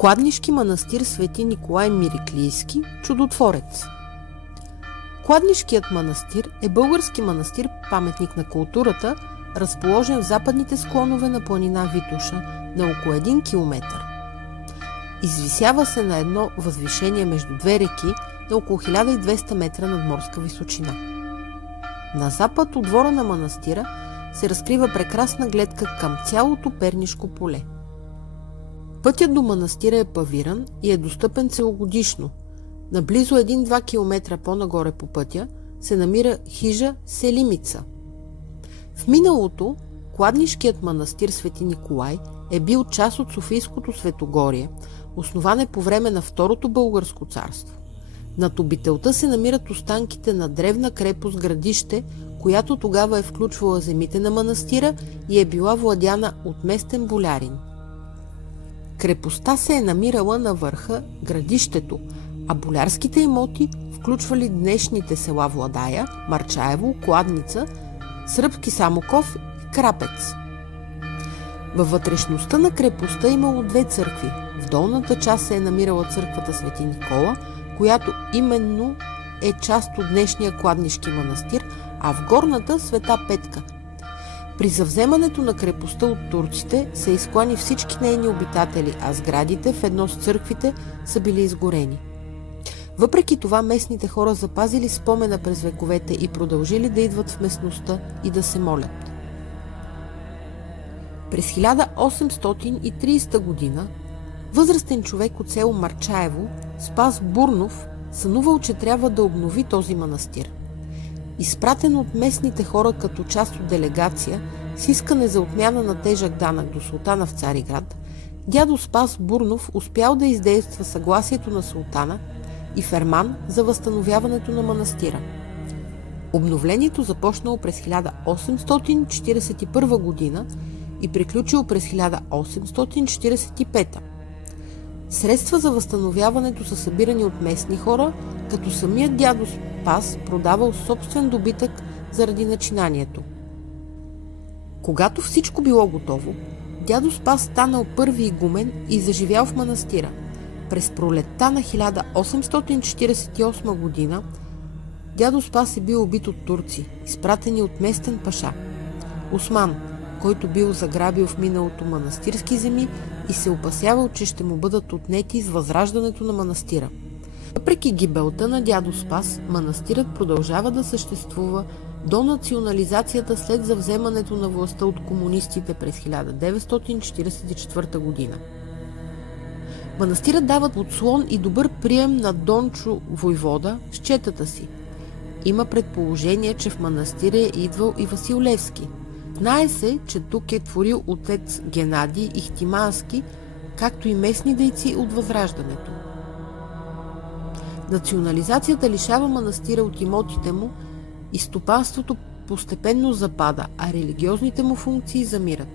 Кладнишки манастир Свети Николай Мириклийски, чудотворец. Кладнишкият манастир е български манастир, паметник на културата, разположен в западните склонове на планина Витоша на около 1 км. Извисява се на едно възвишение между две реки на около 1200 метра надморска височина. На запад от двора на манастира се разкрива прекрасна гледка към цялото Пернишко поле. Пътят до манастира е павиран и е достъпен целогодишно. Наблизо 1-2 км по-нагоре по пътя се намира хижа Селимица. В миналото Кладнишкият манастир Свети Николай е бил част от Софийското Светогорие, основане по време на Второто българско царство. Над обителта се намират останките на древна крепост Градище, която тогава е включвала земите на манастира и е била владяна от местен болярин. Крепостта се е намирала на върха Градището, а болярските имоти включвали днешните села Владая, Марчаево, Кладница, Сръбски Самоков и Крапец. Във вътрешността на крепостта имало две църкви. В долната част се е намирала църквата Свети Никола, която именно е част от днешния Кладнишки манастир, а в горната Света Петка. При завземането на крепостта от турците са изклани всички нейни обитатели, а сградите в едно с църквите са били изгорени. Въпреки това местните хора запазили спомена през вековете и продължили да идват в местността и да се молят. През 1830 година възрастен човек от село Марчаево, Спас Бурнов, сънувал, че трябва да обнови този манастир. Изпратен от местните хора като част от делегация с искане за отмяна на тежък данък до султана в Цариград, дядо Спас Бурнов успял да издейства съгласието на султана и ферман за възстановяването на манастира. Обновлението започнало през 1841 година и приключило през 1845. Средства за възстановяването са събирани от местни хора, като самият дядо Спас продавал собствен добитък заради начинанието. Когато всичко било готово, дядо Спас станал първи игумен и заживял в манастира. През пролетта на 1848 година дядо Спас е бил убит от турци, изпратени от местен паша Осман, който бил заграбил в миналото манастирски земи и се опасявал, че ще му бъдат отнети с възраждането на манастира. Въпреки гибелта на дядо Спас, манастирът продължава да съществува до национализацията след завземането на властта от комунистите през 1944 година. Манастирът дава подслон и добър прием на Дончо войвода с четата си. Има предположение, че в манастира е идвал и Васил Левски. Знае се, че тук е творил отец Генадий Ихтимански, както и местни дейци от Възраждането. Национализацията лишава манастира от имотите му и стопанството постепенно запада, а религиозните му функции замират.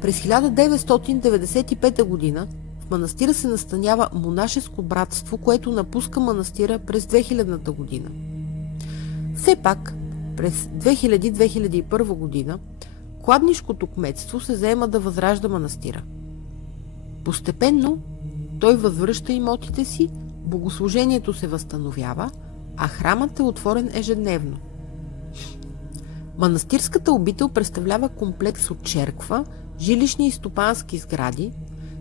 През 1995 година в манастира се настанява монашеско братство, което напуска манастира през 2000 година. Все пак, през 2000-2001 година Кладнишкото кметство се заема да възражда манастира. Постепенно той възвръща имотите си, богослужението се възстановява, а храмът е отворен ежедневно. Манастирската обител представлява комплекс от черква, жилищни и стопански сгради.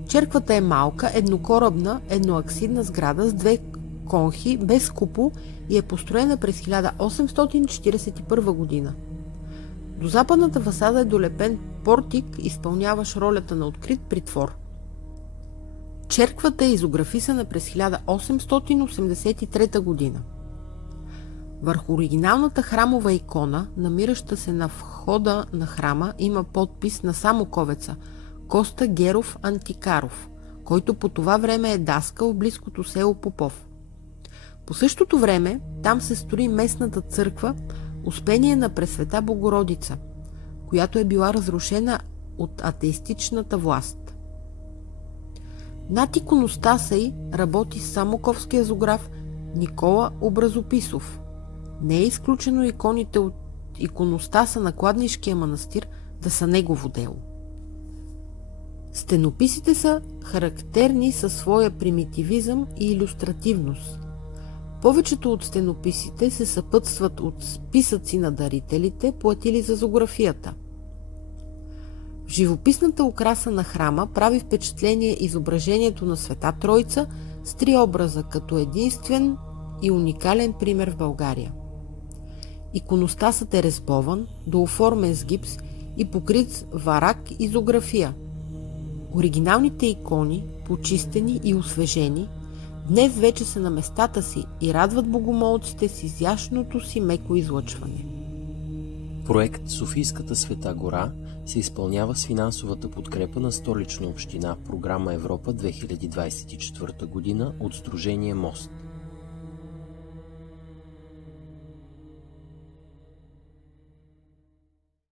Черквата е малка, еднокорабна, едноаксидна сграда с две конхи, без купол и е построена през 1841 година. До западната фасада е долепен портик, изпълняващ ролята на открит притвор. Черквата е изографисана през 1883 година. Върху оригиналната храмова икона, намираща се на входа на храма, има подпис на самоковеца Коста Геров Антикаров, който по това време е даскал в близкото село Попов. По същото време там се строи местната църква Успение на Пресвета Богородица, която е била разрушена от атеистичната власт. Над иконостаса й работи самоковския зограф Никола Образописов. Не е изключено иконите от иконостаса на Кладнишкия манастир да са негово дело. Стенописите са характерни със своя примитивизъм и илюстративност. Повечето от стенописите се съпътстват от списъци на дарителите, платили за зографията. В живописната украса на храма прави впечатление изображението на Света Тройца с 3 образа, като единствен и уникален пример в България. Иконостасът е резбован, дооформен с гипс и покрит с варак и зография. Оригиналните икони, почистени и освежени, днес вече са на местата си и радват богомолците с изящното си меко излъчване. Проект Софийската Света гора се изпълнява с финансовата подкрепа на Столична община, програма Европа 2024 година от Сдружение Мост.